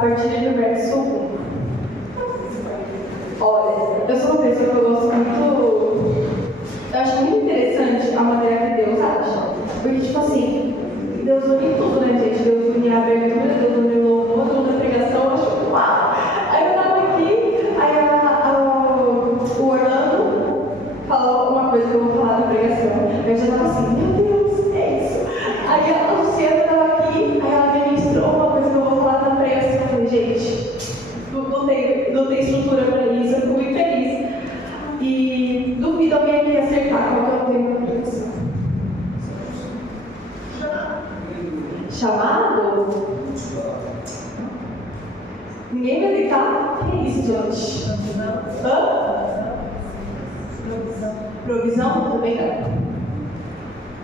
partir do verso 1. Olha, eu sou uma pessoa que eu gosto muito. Eu acho muito interessante a maneira que Deus age. Porque, tipo assim, Deus une tudo, né, gente? Deus une a abertura, Deus une o louvor, Deus une a pregação. Eu acho uau! Aí eu tava aqui, aí o Orlando falou uma coisa que eu vou falar da pregação. Eu já tava assim, meu Deus, é isso. Aí a Luciana tava aqui, aí ela me ministrou uma coisa que eu vou falar da pregação. Eu falei, gente, não tem estrutura para isso, eu fico muito feliz. E duvido alguém aqui acertar qual que é o tema da pregação. Chamado? Ninguém vai gritar? Que é isso, gente? Provisão? Tudo bem, cara?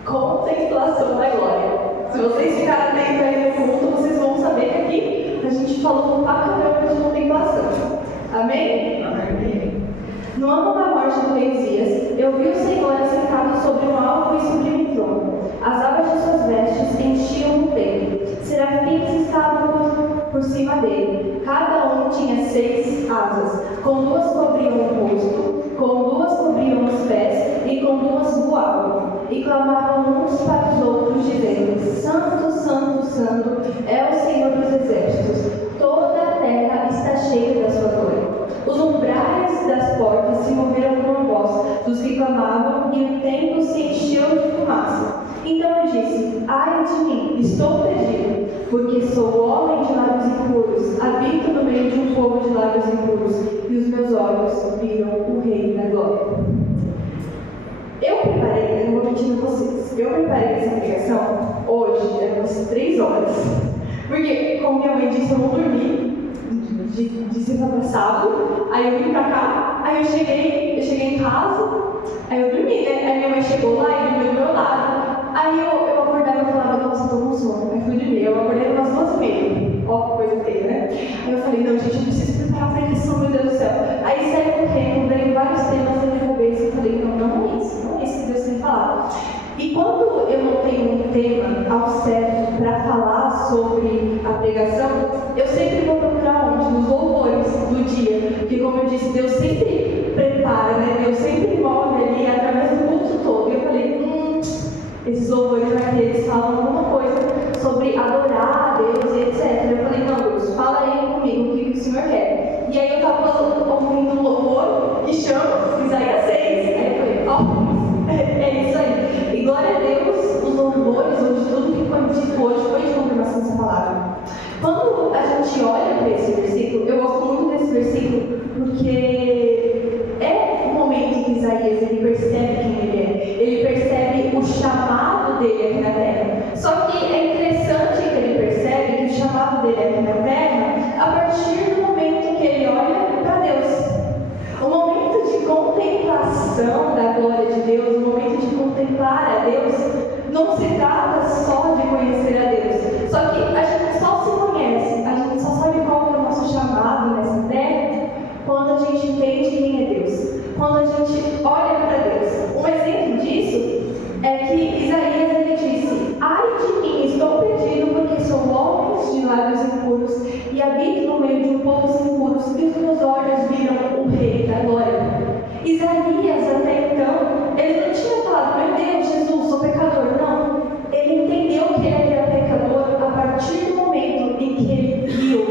Contemplação da glória. Se vocês ficarem atentos aí no culto, vocês vão saber que aqui a gente falou pra caramba de contemplação. Amém? Amém. No ano da morte do rei Uzias, eu vi o Senhor assentado sobre um alto e sublime trono. As abas de suas vestes enchiam o templo. Serafins estavam por cima dele. Cada um tinha 6 asas. Com 2 cobriam o rosto, com 2 cobriam os pés e com 2 voavam. E clamavam uns para os outros, dizendo: Santo, Santo, Santo é o Senhor dos exércitos. Toda a terra está cheia da sua glória. Os umbrais das portas se moveram com a voz dos que clamavam, e o templo se encheu de fumaça. Então eu disse: Ai de mim, estou perdido, porque sou homem de lábios impuros, habito no meio de um povo de lábios impuros, e os meus olhos viram o Rei da Glória. Eu preparei, eu não vou mentir pra vocês, eu preparei essa pregação hoje, eram umas 3 horas, porque, como minha mãe disse, eu não dormi de sexta para sábado, aí eu vim pra cá, aí eu cheguei em casa, aí eu dormi, né? Aí minha mãe chegou lá e dormiu do meu lado. Aí eu acordava e falava, nossa, tô com sono. Aí fui dormir, eu acordei umas 2h30. Ó, que coisa feia, né? Aí eu falei, não, gente, eu preciso preparar a pregação, meu Deus do céu. Aí saí correndo, veio vários temas na minha cabeça e falei, não é isso que Deus tem falado. E quando eu não tenho um tema ao certo para falar sobre a pregação, eu sempre vou procurar onde? Nos louvores do dia. Porque, como eu disse, Deus sempre prepara, né? Deus sempre move ali através do culto todo. E eu falei, esses louvores aqui, eles falam alguma coisa sobre adorar a Deus e etc. Eu falei, não, Deus, fala aí comigo o que o Senhor quer. E aí eu estava ouvindo um louvor que chama Isaías 6. Aí eu falei, é isso aí. E glória a Deus, os louvores, onde tudo que foi dito hoje foi de confirmação dessa palavra. Quando a gente olha para esse versículo, eu gosto muito desse versículo, porque é o momento em que Isaías ele percebe quem ele é. Ele percebe o chamado dele aqui na terra. Só que é interessante que ele percebe que o chamado dele aqui na terra a partir do momento que ele olha para Deus. O momento de contemplação da glória de Deus, o momento de contemplar a Deus, não se trata só de conhecer a Deus. Só que a gente só se conhece, a gente só sabe qual é o nosso chamado nessa terra quando a gente entende quem é Deus, quando a gente olha para Deus. Um exemplo disso é que Isaías ele disse: Ai de mim, estou perdido, porque sou homem de lábios impuros e habito no meio de um povo impuros, e os meus olhos viram o Rei da Glória. Isaías, até então, ele não tinha falado, meu Deus, Jesus, sou pecador. Não. Ele entendeu que ele era pecador a partir do momento em que ele viu,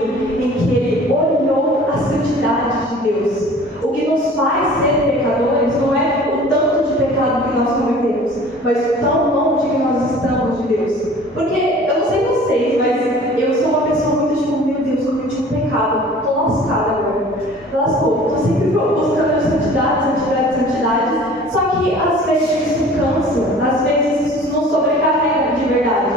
em que ele olhou a santidade de Deus. O que nos faz ser pecadores não é o tanto de pecado que nós cometemos, mas o tão longe que nós estamos de Deus. Porque, eu não sei vocês, mas eu sou uma pessoa muito tipo, meu Deus, cometi um pecado, tô lascada agora. Lascou. Tô sempre buscando santidade. Só que às vezes isso cansa, às vezes isso nos sobrecarrega de verdade.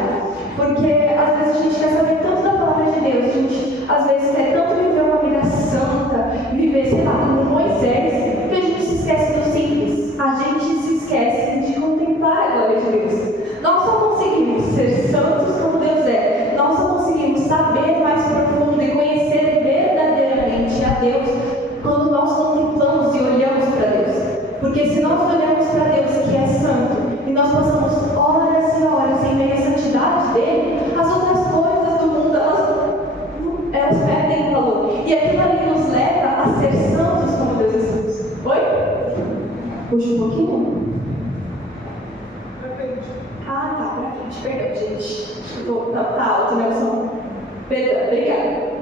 Porque às vezes a gente quer saber tanto da palavra de Deus, a gente às vezes quer tanto viver uma vida santa, viver, sei lá, como Moisés, que a gente se esquece do simples. A gente se esquece de contemplar a glória de Deus. Nós só conseguimos ser santos como Deus é. Nós só conseguimos saber mais profundo e conhecer verdadeiramente a Deus quando nós contemplamos e olhamos para Deus. Porque se nós olhamos para Deus que é santo e nós passamos horas e horas em meio à santidade dele, as outras coisas do mundo, elas pecam. Puxa um pouquinho? Ah, tá, pra frente. Perdão, gente. Tá alto, né, o som? Perdão, obrigada.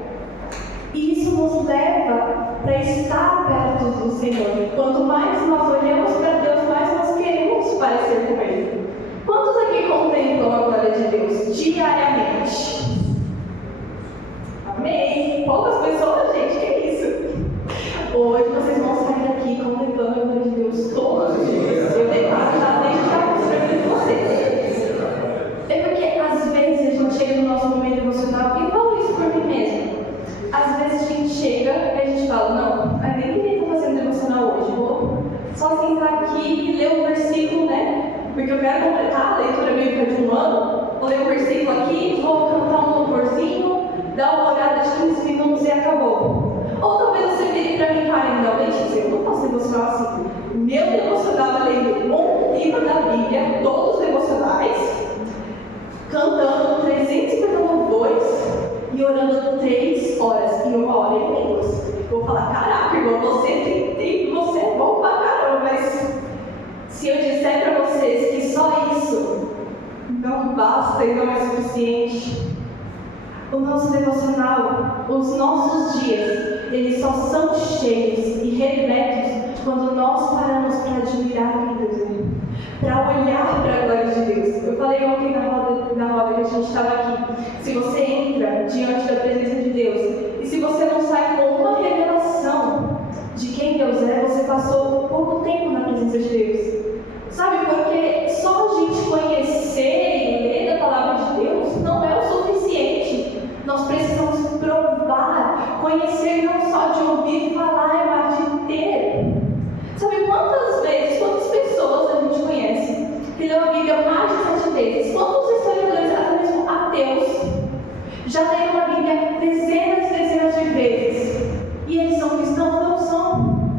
E isso nos leva para estar perto do Senhor. Quanto mais nós olhamos para Deus, mais nós queremos parecer com Ele. Quantos aqui contemplam a glória de Deus diariamente? Amém? Poucas pessoas, gente, que é isso? Hoje vocês vão sair daqui contemplando a glória de Deus todos os dias. Eu declaro já desde que eu mostrei para vocês. É porque às vezes a gente chega no nosso momento emocional, e falo isso por mim mesmo. Às vezes a gente chega e a gente fala, não, eu nem queria estar fazendo devocional hoje, vou só sentar aqui e ler um versículo, né? Porque eu quero completar a leitura bíblica de um ano, vou ler um versículo aqui, vou cantar um louvorzinho, dar uma olhada de 15 minutos e acabou. Ou talvez você vire para mim e fale, não, Letícia, eu não faço devocional assim. Meu devocional é lendo um livro da Bíblia, todos os devocionais, cantando 350 louvores e orando 3 horas e 1h30. Vou falar, caraca, irmão, você é bom pra caramba, mas se eu disser para vocês que só isso não basta e não é suficiente, o nosso devocional, os nossos dias, eles só são cheios e repletos quando nós paramos para admirar a vida dele, para olhar para a glória de Deus. Eu falei ontem na roda que a gente estava aqui. Se você entra diante da presença de Deus e se você não sai com uma revelação de quem Deus é, você passou pouco tempo na presença de Deus. Sabe, porque só a gente conhecer e ler da palavra de Deus não é o suficiente. Nós precisamos provar, conhecer não só de ouvir falar, mas de ter. Sabe quantas pessoas a gente conhece que leu a Bíblia mais de 7 vezes? Quantos historiadores, até mesmo ateus, já leram a Bíblia dezenas e dezenas de vezes? E eles são cristãos? Não são.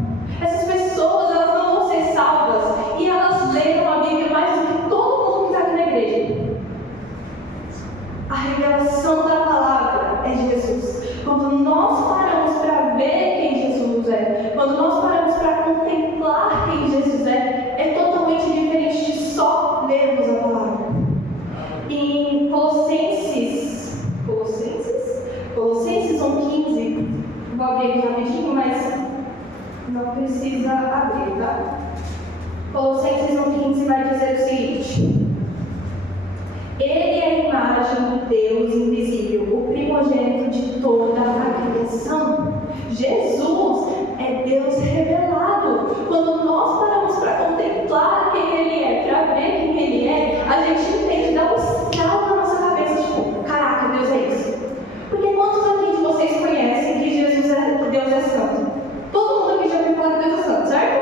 Essas pessoas, elas não vão ser salvas e elas leram a Bíblia mais do que todo mundo que está aqui na igreja. A revelação da palavra é Jesus. Quando nós paramos para ver quem Jesus é, quando nós paramos para contemplar quem Jesus é totalmente diferente de só lermos a palavra. Em Colossenses 1,15, vou abrir aqui rapidinho, mas não precisa abrir, tá? Colossenses 1,15 vai dizer o seguinte: Ele é a imagem do Deus invisível, o primogênito de toda a criação. Jesus é Deus revelado. Quando nós paramos para contemplar quem Ele é, para ver quem Ele é, a gente entende, dá um estalo na nossa cabeça, tipo, caraca, Deus é isso. Porque quantos aqui de vocês conhecem que Deus é santo? Todo mundo aqui já ouviu falar que Deus é santo, certo?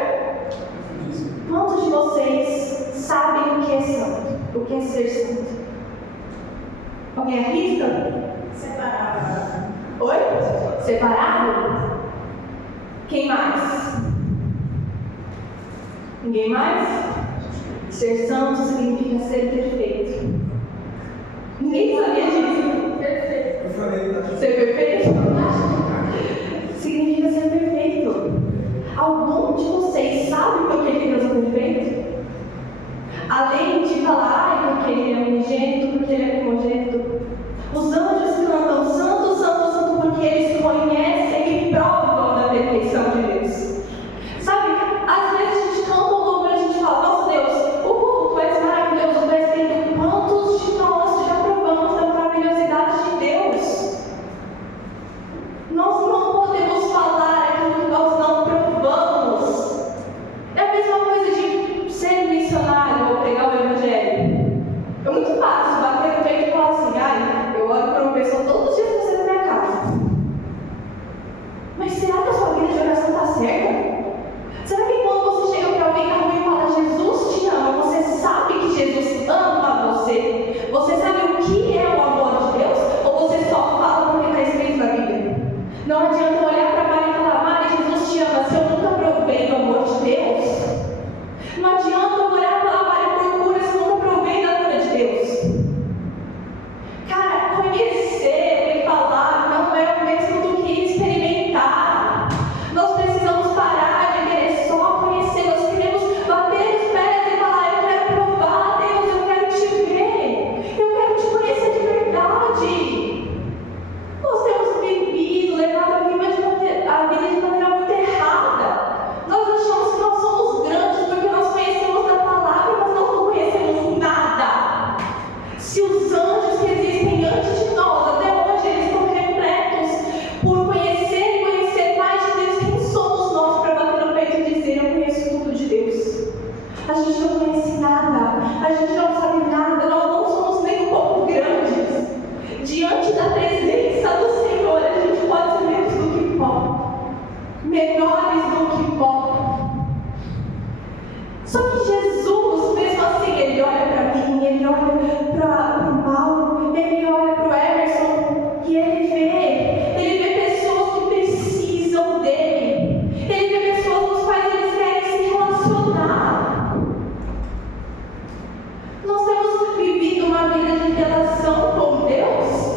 Quantos de vocês sabem o que é santo? O que é ser santo? Alguém arrisca? Separado. Oi? Separado? Quem mais? Ninguém mais? Ser santo significa ser perfeito. Ninguém sabia disso? Perfeito. Ser perfeito? Significa ser perfeito. Algum de vocês sabe por que Deus é perfeito? Além de falar, porque Ele é unigênito, porque Ele é primogênito, os anjos cantam santo, santo, santo, porque eles conhecem e provam da perfeição de Deus. Sabe, às vezes a gente canta um louvor e a gente fala, nossa Deus, o culto tu és maravilhoso, tu és lindo. Quantos de nós já provamos da maravilhosidade de Deus? da presença do Senhor, a gente pode ser menos do que pó, menores do que pó. Só que Jesus, mesmo assim, ele olha para mim, ele olha para o Mauro, ele olha para o Emerson e ele vê pessoas que precisam dele, ele vê pessoas com as quais eles querem se relacionar. Nós temos vivido uma vida de relação com Deus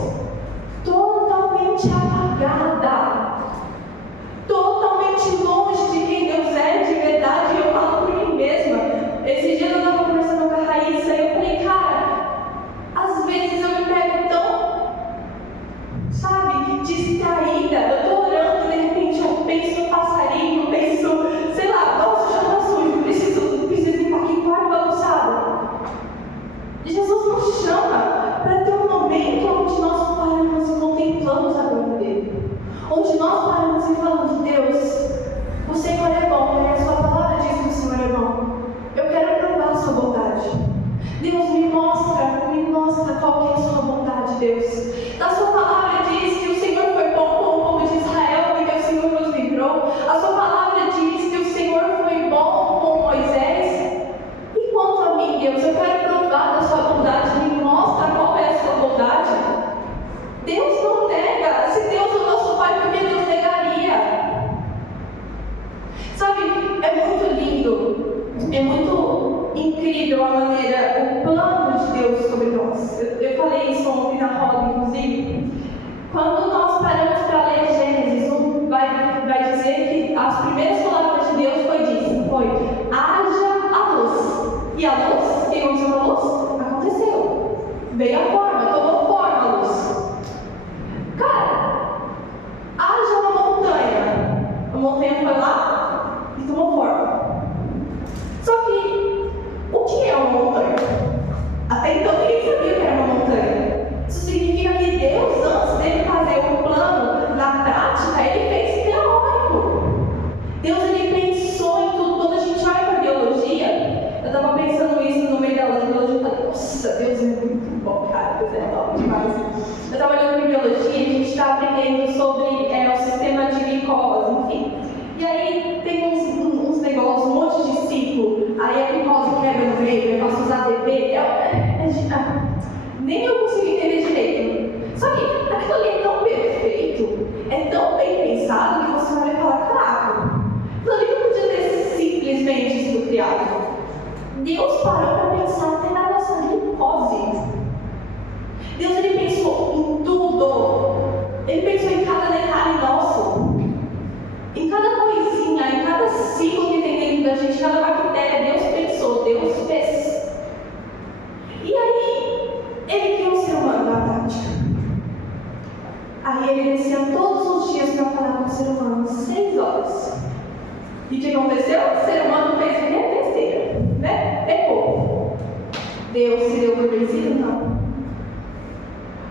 totalmente apagada, totalmente longe de quem Deus é de verdade. E eu falo por mim mesma. Esses dias eu estava conversando com a Raíssa e eu falei, cara, às vezes eu me pego tão, sabe, distraída. Eu estou orando e de repente eu penso no passarinho, penso, sei lá, nossa, já está sujo, preciso limpar aqui, quarto bagunçado. Jesus nos chama para ter um momento onde nós paramos e contemplamos a glória dele, onde nós paramos e falamos, Deus, o Senhor é bom, e a sua palavra diz que o Senhor é bom. Eu quero provar a sua bondade. Deus, me mostra qual que é a sua bondade, Deus. A sua palavra diz que o Senhor foi bom com o povo de Israel e que o Senhor nos livrou. A sua palavra diz que o Senhor foi bom com Moisés. E quanto a mim, Deus, eu quero provar da sua bondade. Me mostra qual é a sua bondade. Deus não nega. Se Deus é o nosso Pai, por que Deus negaria? Sabe, é muito lindo, é muito incrível a maneira, o plano de Deus sobre nós. Eu falei isso ontem na roda, inclusive. Quando nós paramos para ler Gênesis, vai dizer que as primeiras palavras de Deus foi haja a luz. E a luz, o que aconteceu com a luz? Aconteceu. Veio a forma, tomou forma a luz. Cara, haja uma montanha. A montanha foi lá e tomou forma. Só que, o que é uma montanha? Até então ninguém sabia o que era uma montanha. Isso significa que Deus, antes dele fazer um plano na prática, ele fez teórico. Deus, ele pensou em tudo. Quando a gente olha para a biologia, eu estava pensando isso no meio da aula de biologia, eu falei, nossa, Deus é muito bom, cara, Deus é top demais. Eu estava olhando para biologia e a gente está aprendendo sobre o sistema de glicose, enfim. E aí tem uns negócios, um monte de ciclo, aí a glicose quebra no meio, eu posso usar ATP, nem eu consegui entender direito. Só que aquilo ali é tão perfeito, é tão bem pensado, que você vai falar, caraca, aquilo ali não podia ter simplesmente sido criado. Deus parou para pensar até na nossa glicose. Deus, ele pensou em tudo. Ele pensou em cada detalhe nosso. Em cada coisinha, em cada ciclo que tem dentro da gente, cada bactéria, Deus pensou, Deus fez. E aí, ele criou o ser humano na prática. Aí ele descia todos os dias para falar com o ser humano, 6 horas. E o que aconteceu? O ser humano fez besteira, né? Pecou. Deus se deu por vencido? Não.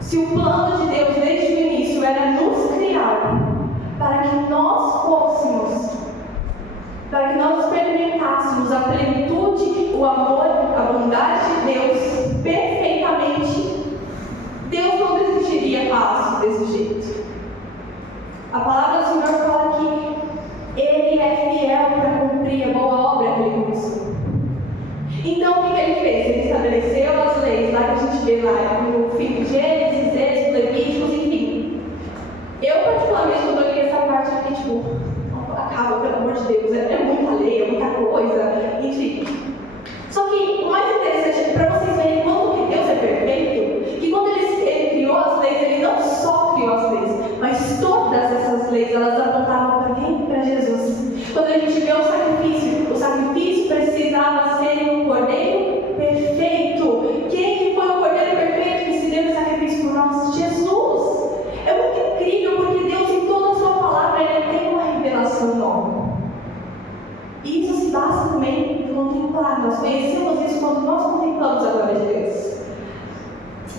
Se o plano de Deus desde o início era nos criar, para que nós fôssemos, para que nós experimentássemos a plenitude, o amor, a bondade de Deus perfeitamente, Deus não desistiria fácil desse jeito. A palavra do Senhor fala que Ele é fiel para cumprir a boa obra que Ele começou. Então o que Ele fez? Ele estabeleceu as leis lá que a gente vê lá no fim de Gênesis, Êxodo, Levíticos, enfim. Eu particularmente, quando eu li essa parte, eu fiquei tipo, acaba, pelo amor de Deus, é muita lei, é muita coisa, enfim. Só que o mais interessante, para vocês verem quanto que Deus é perfeito, que quando ele criou as leis, ele não só criou as leis, mas todas essas leis, elas apontavam para quem? Para Jesus. Quando a gente vê o sacrifício precisava ser um cordeiro perfeito. Quem que foi o cordeiro perfeito que se deu em sacrifício por nós? Jesus. É muito incrível, porque Deus, em toda a sua palavra, ele tem uma revelação nova. E isso se basta também em contemplar. Nós conhecemos isso quando nós contemplamos a glória de Deus.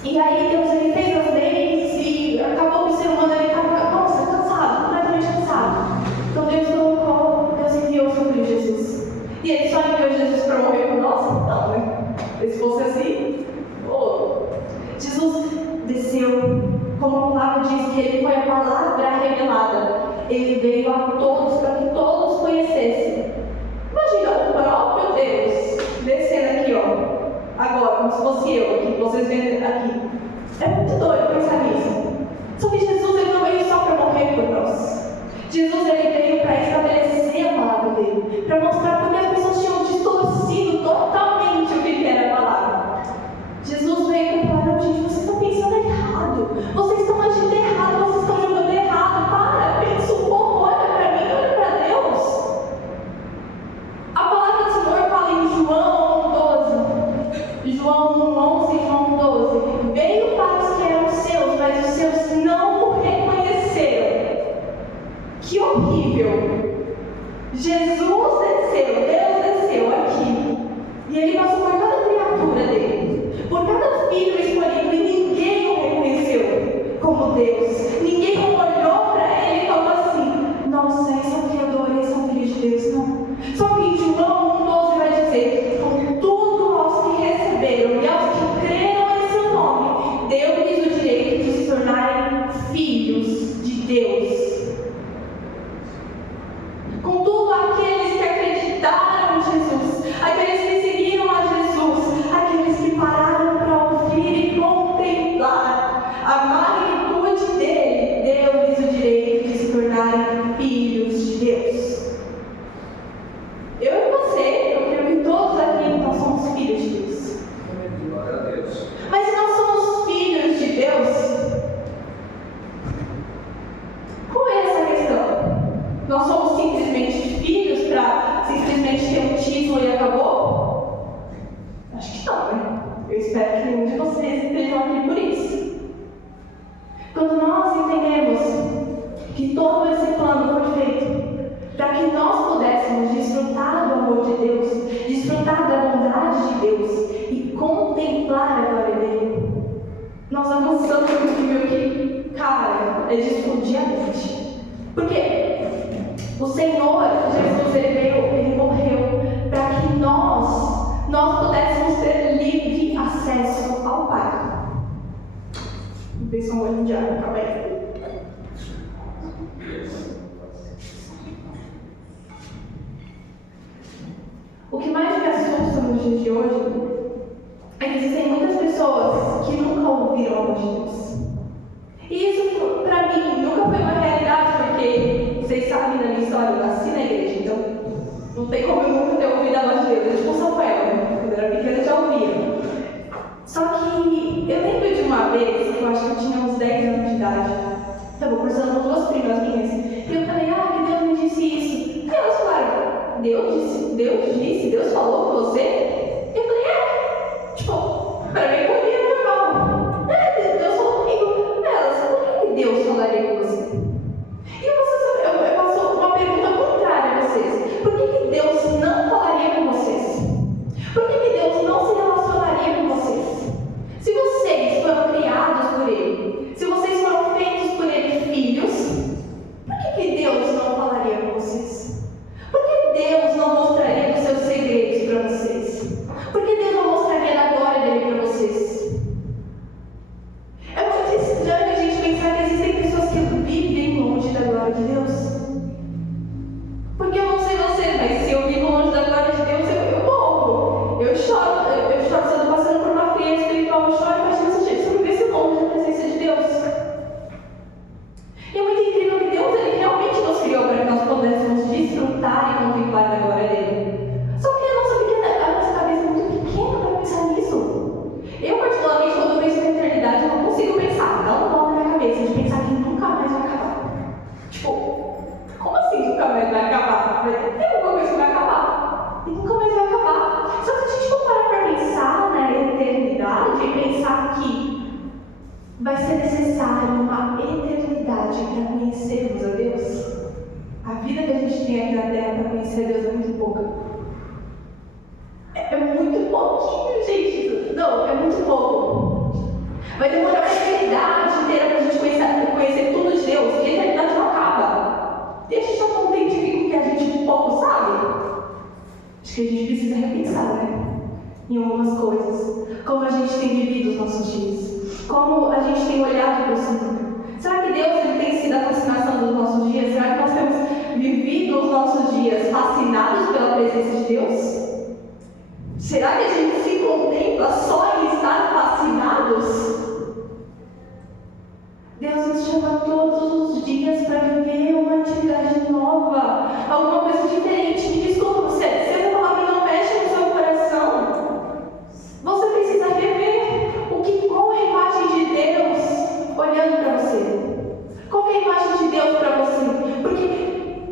E aí Deus, ele fez as leis e acabou que o ser humano estava, nossa, cansado, completamente cansado. Então Deus enviou o seu filho Jesus. E ele só enviou Jesus para morrer por nós? Não, né? Se fosse assim, Jesus desceu como Ele veio a todos para que todos conhecessem. Imagina o próprio Deus descendo aqui, ó. Agora, como se fosse eu aqui, vocês vendo aqui. É muito doido pensar nisso. Só que Jesus ele não veio só para morrer por nós. Jesus ele veio para estabelecer a palavra dele, para mostrar porque as pessoas tinham distorcido totalmente o que era a palavra. Jesus veio para falar: não, gente, vocês estão pensando errado, vocês estão agindo errado, vocês estão jogando errado. Para, pensa um pouco, olha para mim, olha para Deus. A palavra do Senhor fala em João 11 e João 12: veio para os que eram seus, mas os seus não o reconheceram. Que horrível! Jesus desceu, Deus desceu aqui, e ele passou por cada criatura dele, por cada filho escolhido, e ninguém o reconheceu como Deus. Ninguém olhou para ele e falou assim: nossa, esse é o Criador, esse é o Filho de Deus. Não. Só que em João 1,12 vai dizer: contudo, aos que receberam e aos que creram em seu nome, deu-lhes o direito de se tornarem filhos de Deus. Contudo, aqueles que acreditaram em Jesus, aqueles que seguiram a Jesus, aqueles que pararam para ouvir e contemplar a magnitude dele, deu-lhes o direito de se tornarem filhos de Deus. Eu e você, eu creio que todos aqui nós somos filhos de Deus. Glória a Deus. Mas se nós somos filhos de Deus, qual é essa questão? Nós somos simplesmente filhos para simplesmente ter um título e acabou? Acho que não, né? Eu espero que nenhum de vocês estejam aqui por isso. Quando nós entendemos que todo esse plano foi feito para que nós pudéssemos desfrutar do amor de Deus, desfrutar da bondade de Deus e contemplar a glória dele, nós avançamos no nível que, cara, é de explodir a mente. Por quê? O Senhor Jesus, ele veio, ele morreu para que nós pudéssemos ter livre acesso ao Pai. Vou ver só um olho de água, calma aí. O que mais me assusta nos dias de hoje é que existem muitas pessoas que nunca ouviram a voz de Deus. E isso, para mim, nunca foi uma realidade, porque vocês sabem da minha história, eu nasci na igreja, então não tem como eu nunca ter ouvido a voz de Deus. Eu tipo Samuel, né? Quando eu era pequena eu já ouvia. Só que eu lembro de uma vez, que eu acho que eu tinha uns 10 anos de idade, eu estava conversando com duas primas minhas, e eu falei: que Deus me disse isso. E elas falaram: Deus falou com você? Eu falei: tipo, para mim comigo é normal. Deus falou comigo. Elas: por que Deus falaria com você? E eu faço uma pergunta contrária a vocês: por que Deus não falaria com vocês? Por que Deus não se relacionaria com vocês? Se vocês foram criados por Ele, se vocês foram feitos por Ele filhos, por que Deus não falaria com vocês? Por que Deus não mostraria os seus segredos para vocês? Por que Deus não mostraria a glória dele para vocês? É muito estranho a gente pensar que existem pessoas que vivem longe da glória de Deus. Porque eu não sei você, mas se eu vivo longe da glória de Deus, eu morro. Eu choro, se eu estou passando por uma fria espiritual, eu choro. Imagina se eu vivesse longe da presença de Deus. E é muito incrível que Deus, Ele realmente nos criou para que nós pudéssemos desfrutar e contemplar da glória dele. Só que a nossa cabeça é muito pequena para pensar nisso. Eu, particularmente, quando eu penso na eternidade, eu não consigo pensar. Dá um nó na minha cabeça de pensar que nunca mais vai acabar. Tipo, como assim nunca mais vai acabar? Tem alguma coisa que vai acabar. E nunca mais vai acabar. Só que se a gente for parar para pensar na eternidade e pensar que vai ser necessário uma eternidade para conhecermos a Deus. A vida que a gente tem aqui na Terra para conhecer a Deus é muito pouca. É muito pouquinho, gente. Não, é muito pouco. Vai demorar uma eternidade inteira para a gente conhecer tudo de Deus. E a eternidade não acaba. E a gente está tão contente com o que a gente pouco sabe. Acho que a gente precisa repensar, né? Em algumas coisas. Como a gente tem vivido os nossos dias. Como a gente tem olhado para o Senhor. Será que Deus ele tem sido a fascinação dos nossos dias? Será que nós Deus? Será que a gente se contempla só em estar fascinados? Deus nos chama todos os dias para viver uma atividade nova, alguma coisa diferente. Me desculpa, se essa palavra não mexe no seu coração, você precisa rever qual é a imagem de Deus olhando para você. Qual é a imagem de Deus para você? Porque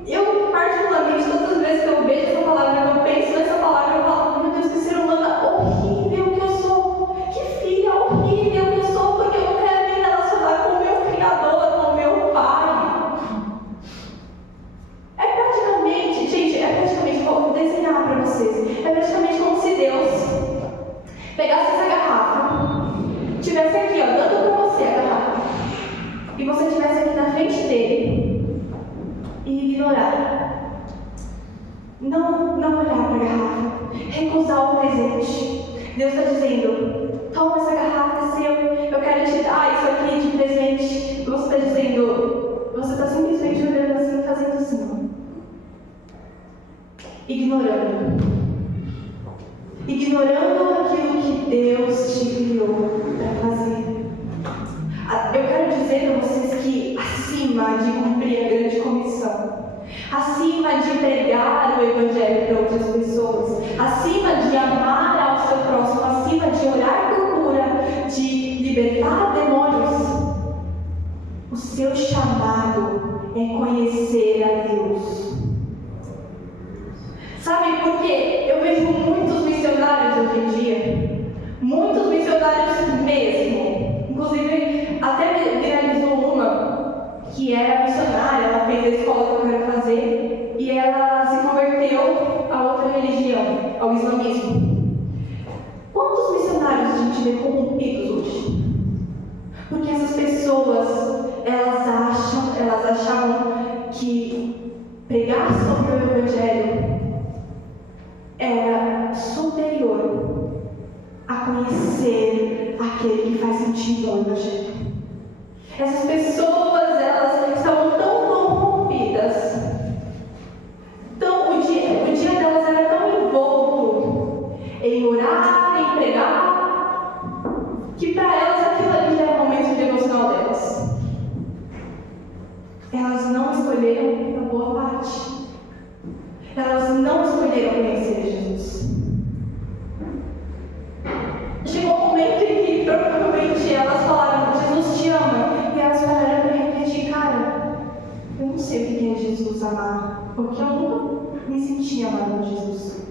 eu, particularmente, todas as vezes que eu vejo essa palavra, eu penso nessa palavra, eu falo, meu Deus, que ser humana horrível que eu sou, que filha horrível que eu sou, porque eu não quero me relacionar com o meu Criador, com o meu Pai. Vou desenhar para vocês, é praticamente como se Deus pegasse essa garrafa, tivesse aqui, dando para você a garrafa, e você estivesse aqui na frente dele e ignorar. Não olhar para a garrafa, recusar o presente. Deus está dizendo, toma essa garrafa, é seu, eu quero te dar isso aqui de presente. Você está dizendo, você está simplesmente olhando assim, fazendo assim, ignorando aquilo que Deus te criou para fazer. Eu quero dizer para vocês que acima de cumprir a grande comissão, acima de pregar o Evangelho para outras pessoas, acima de amar ao seu próximo, acima de orar por cura, de libertar demônios, o seu chamado é conhecer a Deus. Sabe por quê? Eu vejo muitos missionários hoje em dia, muitos missionários mesmo. Inclusive, até viralizou uma que era missionária, ela fez a escola que eu quero fazer e ela se converteu a outra religião, ao islamismo. Quantos missionários a gente vê corrompidos hoje? Porque essas pessoas, elas achavam que pregar sobre o Evangelho era superior a conhecer aquele que faz sentido ao Evangelho. Essas pessoas, elas estavam tão corrompidas, o dia delas era tão envolto em orar, em pregar, que para elas aquilo ali já era o momento devocional delas. Elas não escolheram a boa parte. Elas não escolheram conhecer Jesus. Chegou um momento em que provavelmente elas falaram, Jesus te ama. E elas pararam para refletir, cara, eu não sei o que é Jesus amar, porque eu nunca me senti amada por Jesus.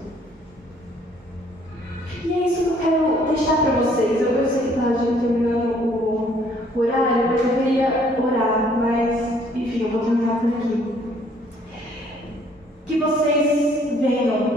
E é isso que eu quero deixar para vocês. Eu sei que está terminando o horário, mas eu queria orar, mas enfim, eu vou terminar por aqui. Que vocês venham